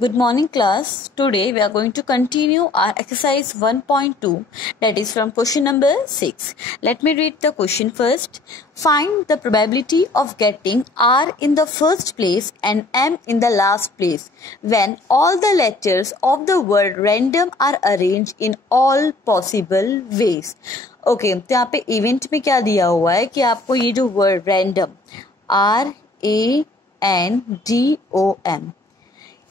Good morning class. Today we are going to continue our exercise 1.2, that is from question number 6. Let me read the question first. Find the probability of getting R in the first place and M in the last place when all the letters of the word random are arranged in all possible ways. Okay, तो यहाँ पे event में क्या दिया हुआ है कि आपको ये जो वर्ड रैंडम RANDOM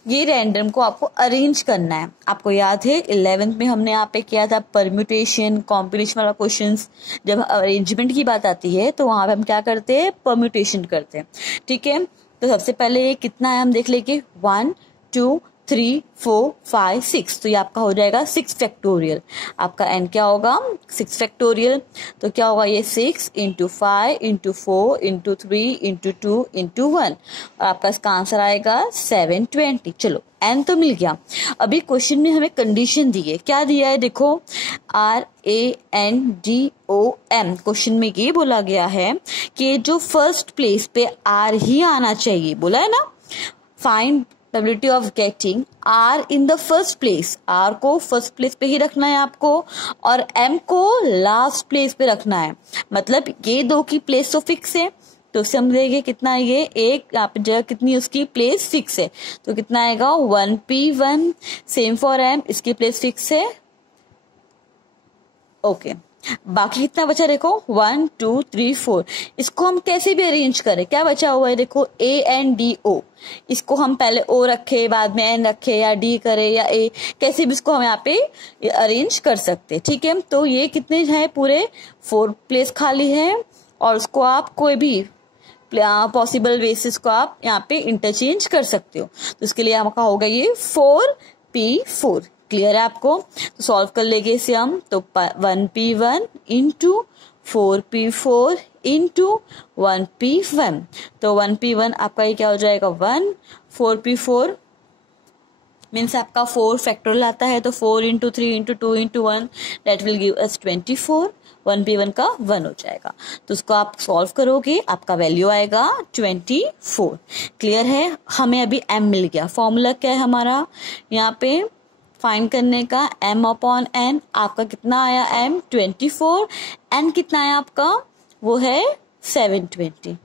ये रैंडम को आपको अरेंज करना है। आपको याद है 11th में हमने यहाँ पे किया था परम्यूटेशन कॉम्बिनेशन वाला क्वेश्चंस। जब अरेंजमेंट की बात आती है तो वहां पे हम क्या करते हैं, परम्यूटेशन करते हैं। ठीक है, तो सबसे पहले ये कितना है हम देख लेंगे, 1 2 3 4 5 6। तो ये आपका हो जाएगा 6 फैक्टोरियल। आपका एन क्या होगा, 6 फैक्टोरियल। तो क्या होगा ये 6 into 5 into 4 into 3 into 2 into 1 और आपका इसका आंसर आएगा 720। चलो एन तो मिल गया। अभी क्वेश्चन में हमें कंडीशन दी है, क्या दिया है देखो, RANDOM। क्वेश्चन में ये बोला गया है कि जो फर्स्ट प्लेस पे आर ही आना चाहिए, बोला है ना। Find probability of getting R in the first place। R को फर्स्ट प्लेस पे ही रखना है आपको और M को लास्ट प्लेस पे रखना है। मतलब ये दो की प्लेस तो फिक्स है, तो समझेंगे कितना ये एक यहाँ पे जगह कितनी उसकी प्लेस फिक्स है, तो कितना आएगा 1P1। सेम फॉर M, इसकी प्लेस फिक्स है। ओके, बाकी कितना बचा देखो 1 2 3 4। इसको हम कैसे भी अरेंज करें, क्या बचा हुआ है देखो ANDO। इसको हम पहले O रखे बाद में N रखे या D करे या A, कैसे भी इसको हम यहाँ पे अरेंज कर सकते हैं। ठीक है, तो ये कितने हैं, पूरे 4 प्लेस खाली है और उसको आप कोई भी पॉसिबल बेसिस को आप यहाँ पे इंटरचेंज कर सकते हो। तो इसके लिए आपका होगा ये 4P4। क्लियर है आपको, तो सॉल्व कर लेंगे इसे हम। तो 1P1 into 4P4 into 1P1। तो 1P1 आपका ये क्या हो जाएगा 1, 4P4 मीन्स आपका 4 फैक्टोरियल आता है, तो 4 into 3 into 2 into 1 that will give us 24। 1P1 का 1 हो जाएगा, तो उसको आप सॉल्व करोगे, आपका वैल्यू आएगा 24। क्लियर है, हमें अभी M मिल गया। फॉर्मूला क्या है हमारा यहाँ पे फाइंड करने का, M/N। आपका कितना आया M 24, N कितना आया आपका, वो है 720।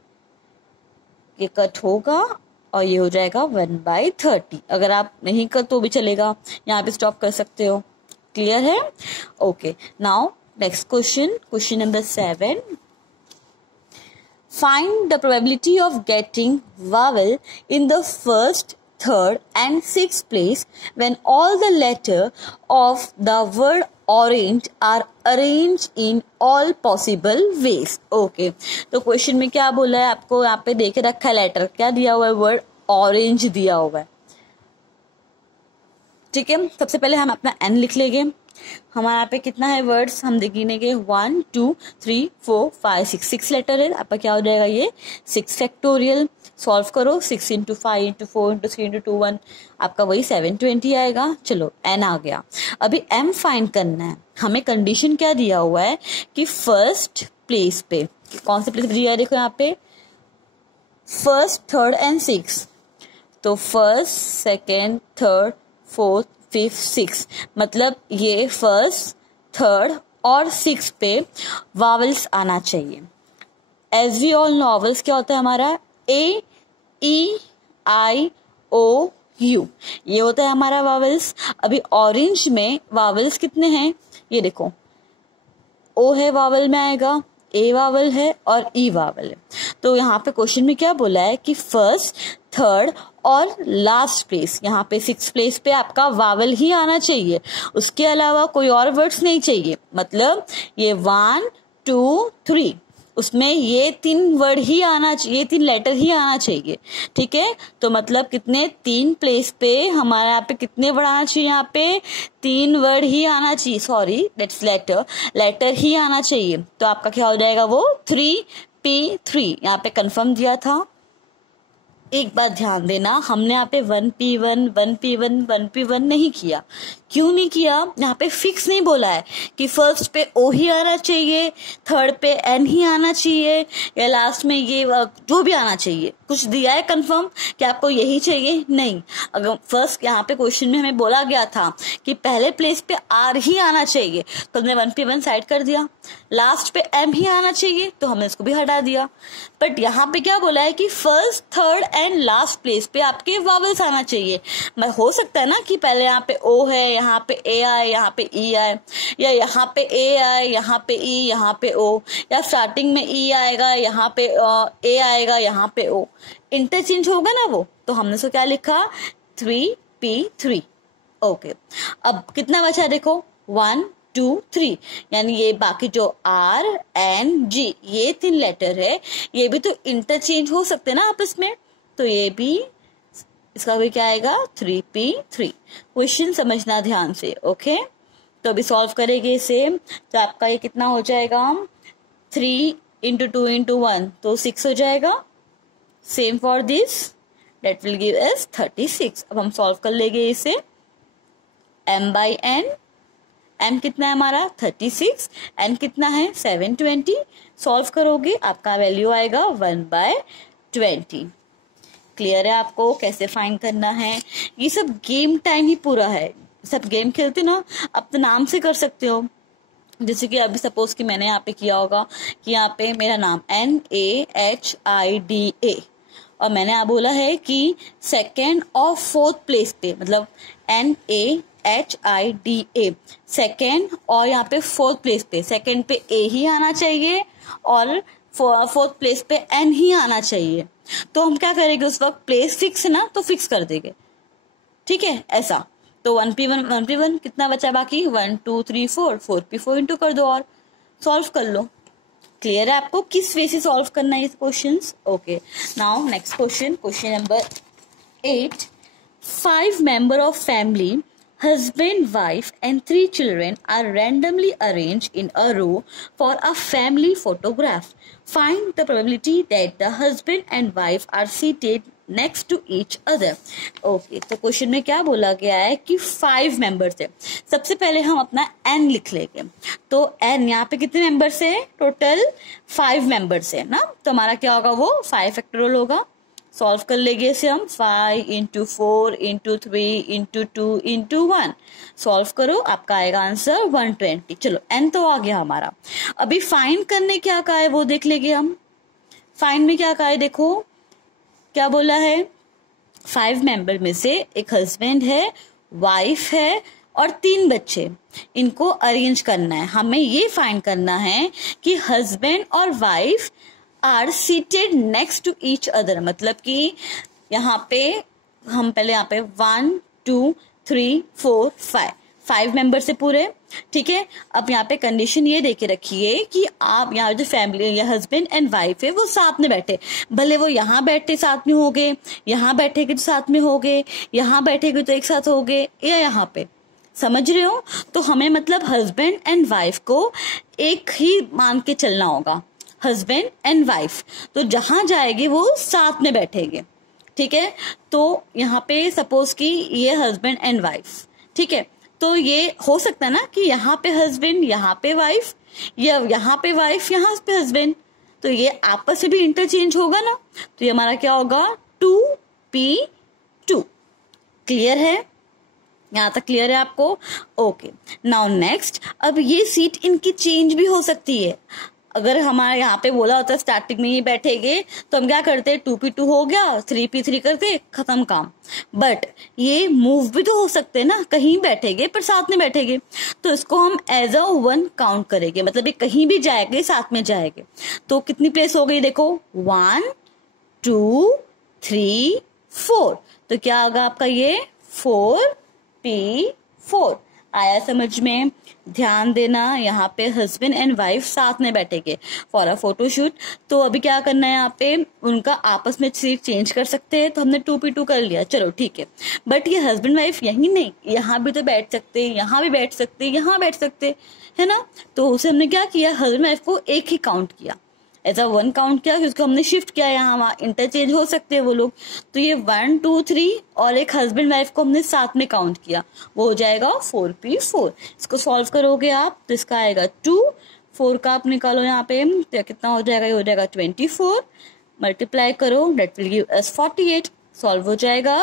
ये कट होगा और ये हो जाएगा 1/30। अगर आप नहीं कर तो भी चलेगा, यहाँ पे स्टॉप कर सकते हो। क्लियर है, okay. Now next question, question number 7। Find the probability of getting vowel in the first, third and sixth place when all the letter of the word orange are arranged in all possible ways। Okay, तो question में क्या बोला है आपको, यहाँ पे देखे रखा है लेटर, क्या दिया हुआ है, वर्ड ऑरेंज दिया हुआ है। ठीक है, सबसे पहले हम अपना N लिख लेंगे। हमारे यहाँ पे कितना है वर्ड्स, हम गिनेंगे 1 2 3 4 5 6। 6 लेटर है, आपका क्या हो जाएगा ये 6 फैक्टोरियल। सॉल्व करो, 6 इंटू 5 इंटू 4 इंटू 3 इंटू 2 1, आपका वही 720 आएगा। चलो N आ गया। अभी M फाइंड करना है। हमें कंडीशन क्या दिया हुआ है कि फर्स्ट प्लेस पे, कौन से प्लेस पे दिया है देखो यहाँ पे, फर्स्ट थर्ड एंड सिक्स। तो first second third fourth fifth six, मतलब ये फर्स्ट थर्ड और सिक्स पे वावल्स आना चाहिए। As we all know vowels क्या होता है हमारा, AEIOU, ये होता है हमारा वावल्स। अभी ऑरेंज में वावल्स कितने हैं, ये देखो O है वावल में आएगा, A वावल है और E वावल है। तो यहाँ पे क्वेश्चन में क्या बोला है कि फर्स्ट थर्ड और लास्ट प्लेस, यहाँ पे 6 प्लेस पे आपका वावल ही आना चाहिए, उसके अलावा कोई और वर्ड्स नहीं चाहिए। मतलब ये 1 2 3 उसमें ये 3 वर्ड ही आना चाहिए, ये 3 लेटर ही आना चाहिए। ठीक है, तो मतलब कितने 3 प्लेस पे हमारे यहाँ पे कितने वर्ड आना चाहिए, यहाँ पे 3 वर्ड ही आना चाहिए, सॉरी दैट्स लेटर ही आना चाहिए। तो आपका क्या हो जाएगा वो 3P3, यहाँ पे कंफर्म दिया था। एक बात ध्यान देना, हमने यहाँ पे 1P1 1P1 1P1 नहीं किया। क्यों नहीं किया, यहाँ पे फिक्स नहीं बोला है कि फर्स्ट पे O ही आना चाहिए, थर्ड पे N ही आना चाहिए या लास्ट में ये जो भी आना चाहिए। कुछ दिया है कंफर्म कि आपको यही चाहिए? नहीं। अगर फर्स्ट यहाँ पे क्वेश्चन में हमें बोला गया था कि पहले प्लेस पे आर ही आना चाहिए, तो हमने 1 पे 1 साइड कर दिया। लास्ट पे एम ही आना चाहिए, तो हमने इसको भी हटा दिया। बट यहाँ पे क्या बोला है कि first, third and last place पे आपके वावल्स आना चाहिए। हो सकता है ना कि पहले यहाँ पे ओ है, यहाँ पे ए आए, यहाँ पे ई आए, या यहाँ पे ए आए, यहाँ पे ई, यहाँ पे ओ, या स्टार्टिंग में ई आएगा, यहाँ पे ए आएगा, यहाँ पे ओ, इंटरचेंज होगा ना वो। तो हमने इसको क्या लिखा? 3p3। ओके, अब कितना बचा देखो, 1 2 3, यानी ये बाकी जो R N G ये 3 लेटर है, ये भी तो इंटरचेंज हो सकते हैं ना आपस में, तो ये भी, इसका भी क्या आएगा? 3p3। क्वेश्चन समझना ध्यान से। ओके, तो अभी सॉल्व करेंगे इसे, तो आपका ये कितना हो जाएगा? 3 × 2 × 1 तो 6 हो जाएगा। Same for this, that will give us 36। अब हम सॉल्व कर लेंगे इसे। m/n, m कितना है हमारा? 36, n कितना है? 720। सॉल्व करोगे आपका वैल्यू आएगा 1/20। क्लियर है आपको कैसे फाइंड करना है? ये सब गेम टाइम ही पूरा है। सब गेम खेलते ना, अपने नाम से कर सकते हो। जैसे कि अभी सपोज कि मैंने यहाँ पे किया होगा कि यहाँ पे मेरा नाम NAHIDA, और मैंने यहाँ बोला है कि सेकेंड और फोर्थ प्लेस पे, मतलब NAHIDA सेकेंड, और यहाँ पे फोर्थ प्लेस पे, सेकेंड पे A ही आना चाहिए और फोर्थ प्लेस पे N ही आना चाहिए। तो हम क्या करेंगे उस वक्त? प्लेस फिक्स है ना, तो फिक्स कर देंगे। ठीक है, ऐसा। तो 1p1 कितना बचा बाकी? 1 2 3 4, 4p4 इंटू कर दो और सॉल्व कर लो। क्लियर है आपको किस वे से सॉल्व करना है इस questions? Okay, now next question, question number 8। 5 member of family, husband, wife and 3 children are randomly arranged in a row for a family photograph. Find the probability that the husband and wife are seated next to each other. Okay, तो question में क्या बोला गया है कि 5 members है। सबसे पहले हम अपना n लिख लेंगे। तो n यहाँ पे कितने मेंबर्स है? टोटल 5 मेंबर्स है ना, तो हमारा क्या होगा? वो 5 फैक्टोरियल होगा। सॉल्व कर लेंगे इसे हम। 5 × 4 × 3 × 2 × 1। सॉल्व करो, आपका आएगा आंसर 120। चलो, n तो आ गया हमारा। अभी फाइंड करने क्या कहा है वो देख लेंगे हम। फाइंड में क्या कहा है देखो, क्या बोला है? 5 मेंबर में से एक हस्बैंड है, वाइफ है और 3 बच्चे, इनको अरेंज करना है। हमें ये फाइंड करना है कि हस्बैंड और wife are seated next to each other, मतलब कि यहाँ पे हम पहले यहाँ पे 1 2 3 4 5 मेंबर से पूरे। ठीक है, अब यहाँ पे कंडीशन ये देके रखिए कि आप यहाँ जो फैमिली या हस्बैंड एंड वाइफ है वो साथ में बैठे, भले वो यहाँ बैठे साथ में हो गए, यहाँ बैठेगे तो साथ में हो गए, यहाँ बैठेगे तो एक साथ हो गए, या यहाँ पे, समझ रहे हो? तो हमें मतलब हस्बैंड एंड वाइफ को एक ही मान के चलना होगा, हस्बैंड एंड वाइफ। तो जहां जाएगी वो साथ में बैठेंगे। ठीक है, तो यहाँ पे सपोज कि ये हस्बैंड एंड वाइफ, ठीक है, तो ये हो सकता है ना कि यहाँ पे हस्बैंड, यहाँ पे वाइफ, या यहाँ पे वाइफ, यहाँ पे हस्बैंड, तो ये आपस में भी इंटरचेंज होगा ना, तो ये हमारा क्या होगा? 2p2। क्लियर है? यहाँ तक क्लियर है आपको? ओके, नाउ नेक्स्ट, अब ये सीट इनकी चेंज भी हो सकती है। अगर हमारे यहाँ पे बोला होता स्टार्टिंग में ही बैठेंगे तो हम क्या करते? 2p2 हो गया, 3p3 करते, खत्म काम। बट ये मूव भी तो हो सकते हैं ना, कहीं बैठेंगे पर साथ में बैठेंगे, तो इसको हम एज अ 1 काउंट करेंगे, मतलब ये कहीं भी जाएंगे साथ में जाएंगे। तो कितनी प्लेस हो गई देखो? 1 2 3 4, तो क्या होगा आपका? ये 4p4। आया समझ में? ध्यान देना, यहाँ पे हस्बैंड एंड वाइफ साथ में बैठेंगे फॉर अ फोटोशूट। तो अभी क्या करना है, यहाँ पे उनका आपस में सीट चेंज कर सकते हैं, तो हमने 2p2 कर लिया, चलो ठीक है। बट ये हस्बैंड वाइफ यही नहीं, यहाँ भी तो बैठ सकते, यहाँ भी बैठ सकते, यहाँ बैठ सकते, है ना। तो उसे हमने क्या किया, हस्बैंड वाइफ को एक ही काउंट किया, एज अ 1 काउंट किया, उसको हमने शिफ्ट किया, यहाँ वहाँ इंटरचेंज हो सकते हैं वो लोग। तो ये 1 2 3 और एक हस्बैंड वाइफ को हमने साथ में काउंट किया, वो हो जाएगा 4p4। इसको सॉल्व करोगे आप तो इसका आएगा 2, 4 का आप निकालो यहाँ पे, तो कितना हो जाएगा? ये हो जाएगा 24, मल्टीप्लाई करो, that will give us 48। Solve हो जाएगा।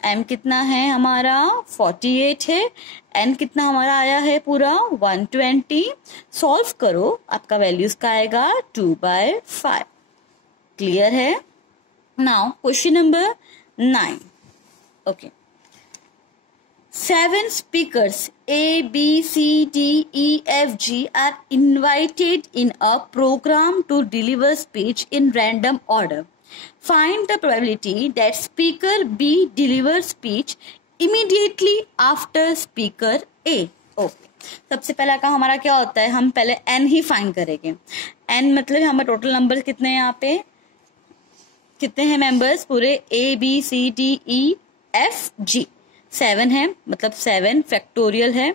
m कितना है हमारा 48 है, n कितना हमारा आया है पूरा 120। सॉल्व करो, आपका वैल्यूज का आएगा 2/5। क्लियर है। Now question number 9। Okay, 7 speakers A, B, C, D, E, F, G are invited in a program to deliver speech in random order. Find the probability that speaker B delivers speech immediately after speaker A. Okay. सबसे पहला का हमारा क्या होता है, हम पहले n ही find करेंगे। n मतलब हमारे टोटल नंबर कितने हैं, यहाँ पे कितने हैं मेंबर्स पूरे, A, B, C, D, E, F, G 7 है, मतलब 7 फैक्टोरियल है।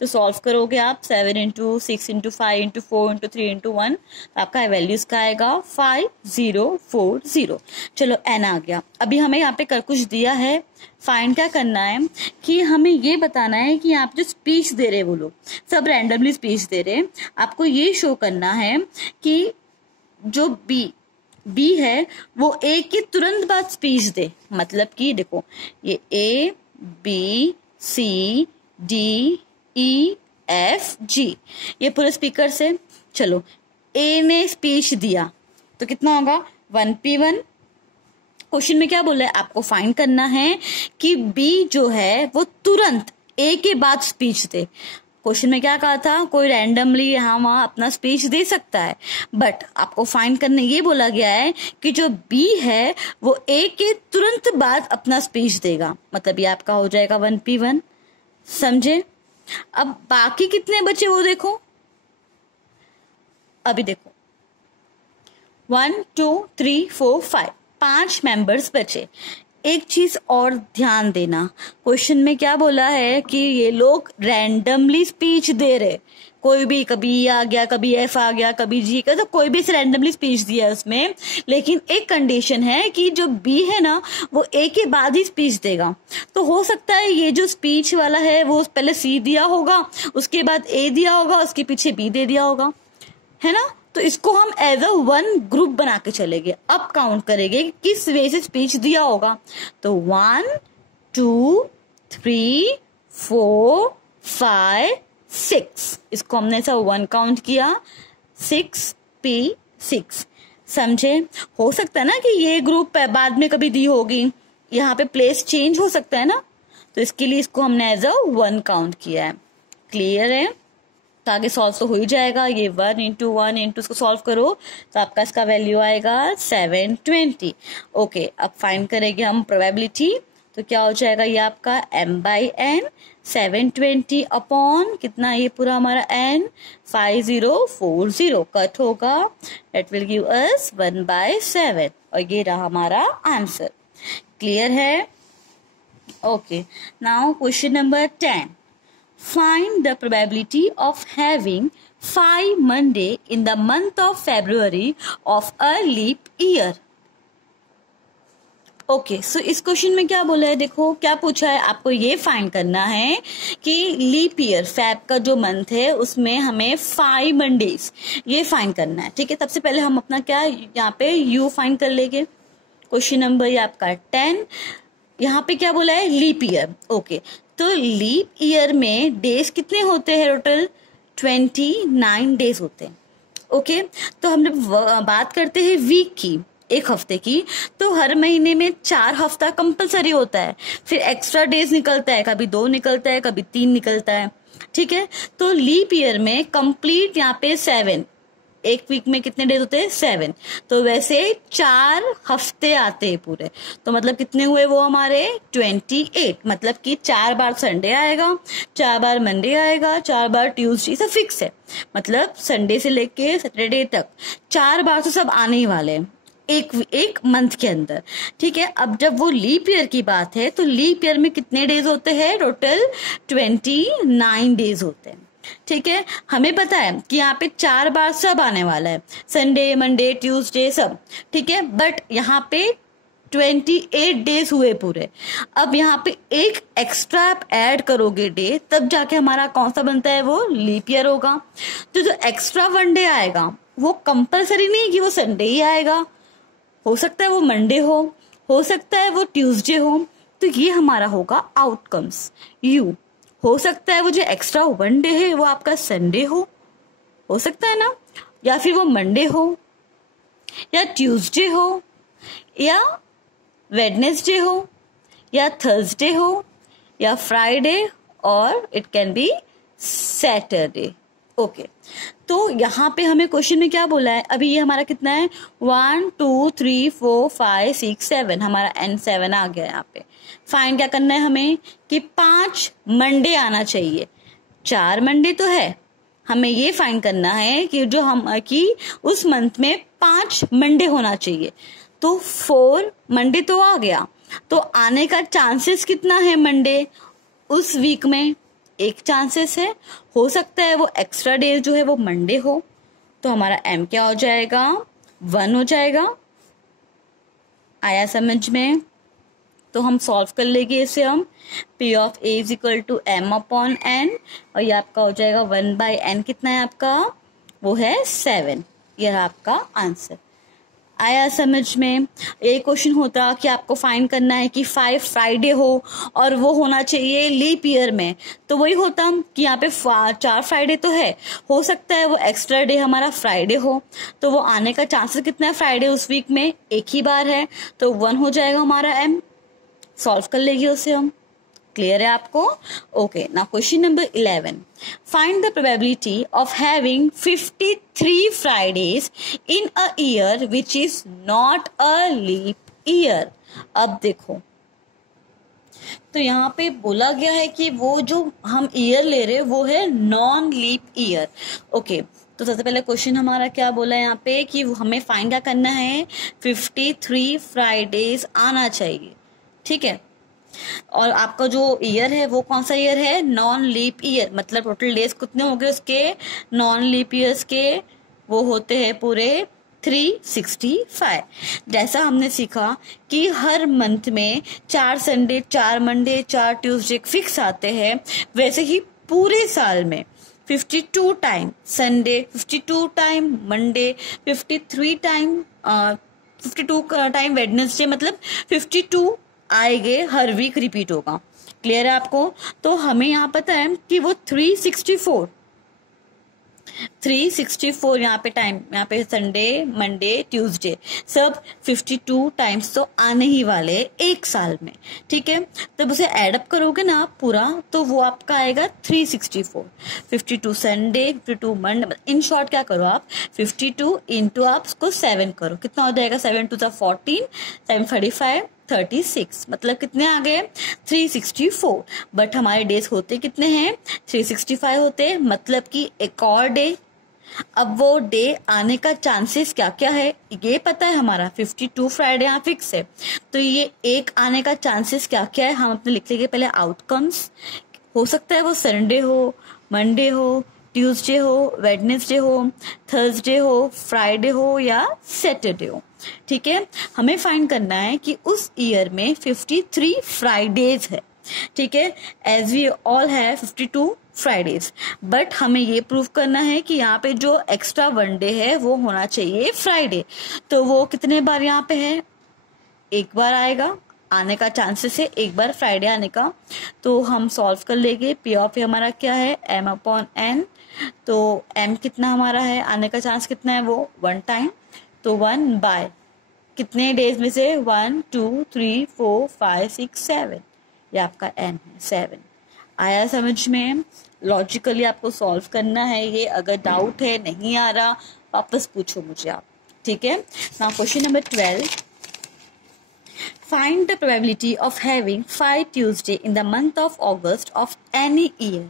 तो सॉल्व करोगे आप 7 into 6 into 5 into 4 into 3 into 1, तो आपका वैल्यूज का आएगा 5040। चलो n आ गया। अभी हमें यहाँ पे कर कुछ दिया है, फाइंड क्या करना है कि हमें ये बताना है कि आप जो स्पीच दे रहे वो लोग सब रैंडमली स्पीच दे रहे हैं। आपको ये शो करना है कि जो बी है वो ए के तुरंत बाद स्पीच दे। मतलब कि देखो ये A, B, C, D, E, F, G ये पूरे स्पीकर से। चलो A ने स्पीच दिया तो कितना होगा 1P1। क्वेश्चन में क्या बोला है, आपको फाइंड करना है कि B जो है वो तुरंत A के बाद स्पीच दे। क्वेश्चन में क्या कहा था, कोई रैंडमली यहाँ वहां अपना स्पीच दे सकता है, बट आपको फाइंड करने ये बोला गया है कि जो बी है वो ए के तुरंत बाद अपना स्पीच देगा। मतलब ये आपका हो जाएगा 1P1। समझे। अब बाकी कितने बचे वो देखो, अभी देखो 1 2 3 4 5 5 मेंबर्स बचे। एक चीज और ध्यान देना, क्वेश्चन में क्या बोला है कि ये लोग रैंडमली स्पीच दे रहे, कोई भी कभी E आ गया, कभी F आ गया, कभी G का, तो कोई भी रैंडमली स्पीच दिया है उसमें। लेकिन एक कंडीशन है कि जो B है ना वो A के बाद ही स्पीच देगा। तो हो सकता है ये जो स्पीच वाला है वो पहले C दिया होगा, उसके बाद A दिया होगा, उसके पीछे B दे दिया होगा, है ना। तो इसको हम एज अ वन ग्रुप बना के चलेंगे। अब काउंट करेंगे कि किस वे से स्पीच दिया होगा। तो 1 2 3 4 5 6, इसको हमने ऐसा 1 काउंट किया, 6P6। समझे। हो सकता है ना कि ये ग्रुप बाद में कभी दी होगी, यहाँ पे प्लेस चेंज हो सकता है ना, तो इसके लिए इसको हमने एज अ 1 काउंट किया है। क्लियर है। तो आगे सॉल्व तो हो ही जाएगा। ये 1 इंटू 1 इंटू इसको सॉल्व करो तो आपका इसका वैल्यू आएगा 720। ओके, अब फाइंड करेंगे हम प्रोबेबिलिटी। तो क्या हो जाएगा, ये आपका m/n 720 अपॉन कितना, ये पूरा हमारा n 5040 कट होगा, दैट विल गिव अस 1/7। और ये रहा हमारा आंसर। क्लियर है। Okay, now question number 10। Find the probability of having 5 Monday in the month of February of a leap year. Okay, so इस क्वेश्चन में क्या बोला है, देखो क्या पूछा है, आपको ये फाइंड करना है कि लीप ईयर फेब का जो मंथ है उसमें हमें 5 मंडेज ये फाइंड करना है। ठीक है, सबसे पहले हम अपना क्या यहाँ पे यू फाइंड कर लेंगे। क्वेश्चन नंबर ये आपका 10, यहाँ पे क्या बोला है, लीप ईयर। ओके, तो लीप ईयर में डेज कितने होते हैं, टोटल 29 डेज होते हैं। ओके, तो हम जब बात करते हैं वीक की, एक हफ्ते की, तो हर महीने में 4 हफ्ता कंपलसरी होता है, फिर एक्स्ट्रा डेज निकलता है, कभी 2 निकलता है, कभी 3 निकलता है। ठीक है, तो लीप ईयर में कंप्लीट यहाँ पे 7, एक वीक में कितने डेज होते हैं 7, तो वैसे 4 हफ्ते आते हैं पूरे। तो मतलब कितने हुए वो हमारे 28, मतलब कि 4 बार संडे आएगा, 4 बार मंडे आएगा, 4 बार ट्यूसडे, सब फिक्स है। मतलब संडे से लेके सैटरडे तक 4 बार तो सब आने ही वाले हैं एक मंथ के अंदर। ठीक है, अब जब वो लीप ईयर की बात है तो लीप ईयर में कितने डेज होते हैं, टोटल 29 डेज होते हैं। ठीक है, हमें पता है कि यहाँ पे 4 बार सब आने वाला है, संडे मंडे ट्यूसडे सब। ठीक है, बट यहाँ पे 28 डेज हुए पूरे। अब यहाँ पे एक एक्स्ट्रा आप ऐड करोगे डे, तब जाके हमारा कौन सा बनता है, वो लीप ईयर होगा। तो जो एक्स्ट्रा 1 डे आएगा वो कंपलसरी नहीं कि वो संडे ही आएगा, हो सकता है वो मंडे हो सकता है वो ट्यूसडे हो, तो ये हमारा होगा आउटकम्स। यू हो सकता है वो जो एक्स्ट्रा वन डे है वो आपका संडे हो सकता है ना, या फिर वो मंडे हो या ट्यूसडे हो या वेडनेसडे हो या थर्सडे हो या फ्राइडे, और it can be Saturday. Okay, तो यहाँ पे हमें क्वेश्चन में क्या बोला है, अभी ये हमारा कितना है 1 2 3 4 5 6 7, हमारा N7 आ गया यहाँ पे। फाइंड क्या करना है हमें कि 5 मंडे आना चाहिए। 4 मंडे तो है, हमें ये फाइंड करना है कि जो हम कि उस मंथ में 5 मंडे होना चाहिए। तो 4 मंडे तो आ गया, तो आने का चांसेस कितना है मंडे उस वीक में, एक चांसेस है। हो सकता है वो एक्स्ट्रा डे जो है वो मंडे हो, तो हमारा M क्या हो जाएगा 1 हो जाएगा। आया समझ में? तो हम सॉल्व कर लेंगे इसे हम, P of A is equal to M/N, और ये आपका हो जाएगा 1/N। कितना है आपका, वो है 7। यह आपका आंसर। आया समझ में? एक क्वेश्चन होता कि आपको फाइंड करना है कि 5 फ्राइडे हो और वो होना चाहिए लीप ईयर में, तो वही होता कि यहाँ पे 4 फ्राइडे तो है, हो सकता है वो एक्स्ट्रा डे हमारा फ्राइडे हो, तो वो आने का चांसेस कितना है फ्राइडे उस वीक में, एक ही बार है, तो 1 हो जाएगा हमारा M। सॉल्व कर लेंगे उसे हम। क्लियर है आपको? Okay, now question number 11, find the probability of having 53 Fridays in a year which is not a leap year. अब देखो, तो यहाँ पे बोला गया है कि वो जो हम ईयर ले रहे हैं वो है नॉन लीप ईयर। ओके, तो सबसे पहले क्वेश्चन हमारा क्या बोला है यहाँ पे कि हमें फाइंड क्या करना है, 53 फ्राइडेज आना चाहिए, ठीक है। और आपका जो ईयर है वो कौन सा ईयर है, नॉन लीप ईयर, मतलब टोटल डेज कितने हो गए उसके नॉन लीप ईयर्स के, वो होते हैं पूरे 365। जैसा हमने सीखा कि हर मंथ में 4 संडे 4 मंडे 4 ट्यूसडे फिक्स आते हैं, वैसे ही पूरे साल में 52 time Sunday, 52 time Monday, 53 time 52 time Wednesday, मतलब 52 आएंगे, हर वीक रिपीट होगा। क्लियर है आपको? तो हमें यहाँ पता है कि वो 364 यहाँ पे टाइम, यहाँ पे संडे मंडे ट्यूसडे सब 52 टाइम्स तो आने ही वाले एक साल में, ठीक है। तब उसे एडअप करोगे ना आप पूरा, तो वो आपका आएगा 364। 52 संडे 52 मंडे, इन शॉर्ट क्या करो आप 52 इंटू आप उसको 7 करो, कितना हो जाएगा 7 टू 14, 7 35 36, मतलब कितने आ गए 364। बट हमारे डेज होते कितने हैं 365 होते, मतलब कि एक और डे। अब वो डे आने का चांसेस क्या क्या है ये पता है हमारा, 52 फ्राइडे यहाँ फिक्स है, तो ये एक आने का चांसेस क्या क्या है हम अपने लिख लेंगे पहले आउटकम्स। हो सकता है वो संडे हो, मंडे हो, ट्यूसडे हो, वेडनेसडे हो, थर्सडे हो, फ्राइडे हो या सैटरडे हो, ठीक है। हमें फाइंड करना है कि उस ईयर में 53 फ्राइडेज है, ठीक है, एज वी ऑल है 52 फ्राइडेज, बट हमें ये प्रूव करना है कि यहाँ पे जो एक्स्ट्रा वन डे है वो होना चाहिए फ्राइडे। तो वो कितने बार यहाँ पे है, एक बार आएगा, आने का चांसेस है एक बार फ्राइडे आने का। तो हम सॉल्व कर लेंगे, P ऑफ ए हमारा क्या है M/N, तो M कितना हमारा है, आने का चांस कितना है वो 1 टाइम, तो 1 बाय कितने डेज में से 1 2 3 4 5 6 7, ये आपका N है 7। आया समझ में? लॉजिकली आपको सॉल्व करना है ये, अगर डाउट है नहीं आ रहा वापस पूछो मुझे आप, ठीक है। Now question number 12, find the probability of having 5 Tuesday in the month of August of any year।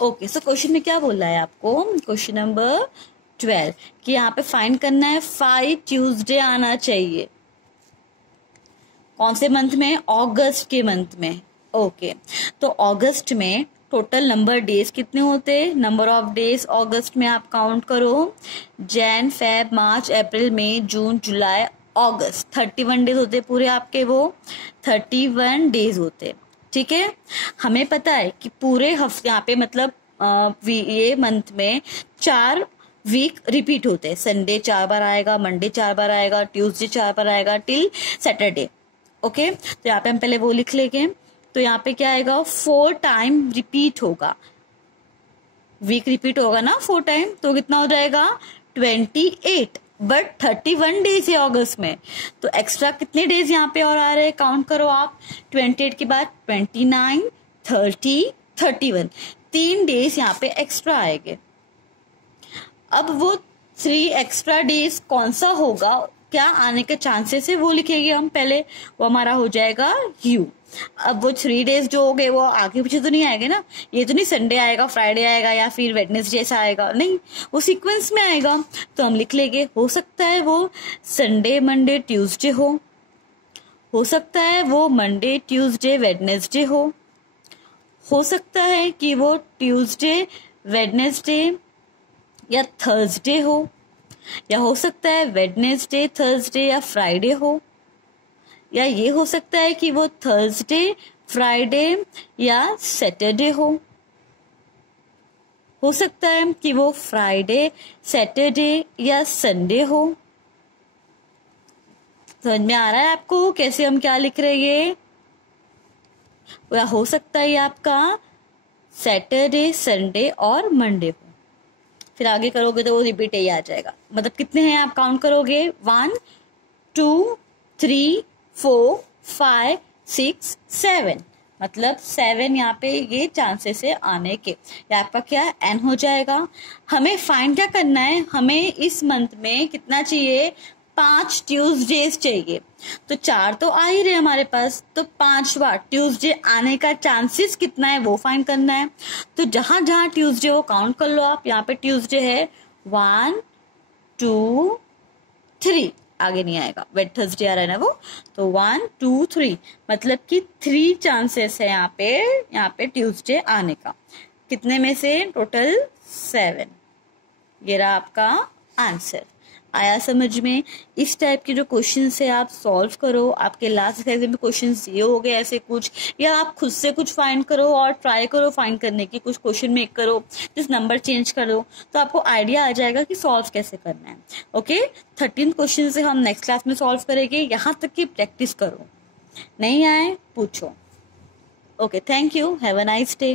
Okay, so question में क्या बोल रहा है आपको, क्वेश्चन नंबर 12 कि यहाँ पे फाइंड करना है 5 ट्यूसडे आना चाहिए, कौन से मंथ में, अगस्त के मंथ में। ओके, तो अगस्त में टोटल नंबर डेज कितने होते, नंबर ऑफ डेज अगस्त में आप काउंट करो, जैन फेब मार्च अप्रैल मई जून जुलाई अगस्त, 31 डेज होते पूरे आपके, वो 31 डेज होते, ठीक है। हमें पता है कि पूरे हफ्ते यहाँ पे मतलब ये मंथ में 4 वीक रिपीट होते हैं। संडे 4 बार आएगा, मंडे 4 बार आएगा, ट्यूसडे 4 बार आएगा टिल सैटरडे। ओके, तो यहाँ पे हम पहले वो लिख लेंगे। तो यहाँ पे क्या आएगा, 4 टाइम रिपीट होगा, वीक रिपीट होगा ना 4 टाइम, तो कितना हो जाएगा 28। बट 31 डेज है अगस्त में, तो एक्स्ट्रा कितने डेज यहाँ पे और आ रहे हैं, काउंट करो आप। 28 के बाद 29, 30, 31, 3 डेज यहाँ पे एक्स्ट्रा आएंगे। अब वो 3 एक्स्ट्रा डेज कौन सा होगा, क्या आने के चांसेस है, वो लिखेंगे हम पहले, वो हमारा हो जाएगा यू। अब वो 3 डेज जो हो गए वो आगे पीछे तो नहीं आएंगे ना, ये तो नहीं संडे आएगा फ्राइडे आएगा या फिर वेडनेसडे ऐसा आएगा, नहीं, वो सीक्वेंस में आएगा। तो हम लिख लेंगे, हो सकता है वो संडे मंडे ट्यूसडे हो सकता है वो मंडे ट्यूसडे वेडनेसडे हो सकता है कि वो ट्यूसडे वेडनेसडे या थर्सडे या हो सकता है वेडनेसडे थर्सडे या फ्राइडे या ये हो सकता है कि वो थर्सडे फ्राइडे या सैटरडे हो सकता है कि वो फ्राइडे सैटरडे या संडे समझ में आ रहा है आपको कैसे हम क्या लिख रहे हैं ये? या हो सकता है ये आपका सैटरडे संडे और मंडे फिर आगे करोगे तो वो रिपीट ही आ जाएगा। मतलब कितने हैं आप काउंट करोगे, 1 2 3 4 5 6 7, मतलब 7 यहाँ पे ये चांसेस है आने के। या आपका क्या एन हो जाएगा। हमें फाइंड क्या करना है, हमें इस मंथ में कितना चाहिए, 5 ट्यूसडेज चाहिए। तो 4 तो आ ही रहे हमारे पास, तो 5 बार ट्यूसडे आने का चांसेस कितना है वो फाइंड करना है। तो जहां जहां ट्यूसडे वो काउंट कर लो आप। यहाँ पे ट्यूसडे है 1 2 3, आगे नहीं आएगा, वेट थर्सडे आ रहा है ना वो, तो 1 2 3, मतलब कि 3 चांसेस है यहाँ पे ट्यूसडे आने का। कितने में से, टोटल 7। ये रहा आपका आंसर। आया समझ में? इस टाइप के जो क्वेश्चन है आप सॉल्व करो। आपके लास्ट एक्सरसाइज में क्वेश्चन ये हो गए ऐसे कुछ, या आप खुद से कुछ फाइंड करो और ट्राई करो फाइंड करने की, कुछ क्वेश्चन मेक करो, जिस नंबर चेंज कर दो, तो आपको आइडिया आ जाएगा कि सॉल्व कैसे करना है। ओके, 13 क्वेश्चन से हम नेक्स्ट क्लास में सॉल्व करेंगे। यहाँ तक की प्रैक्टिस करो, नहीं आए पूछो। Okay, thank you, have a nice day.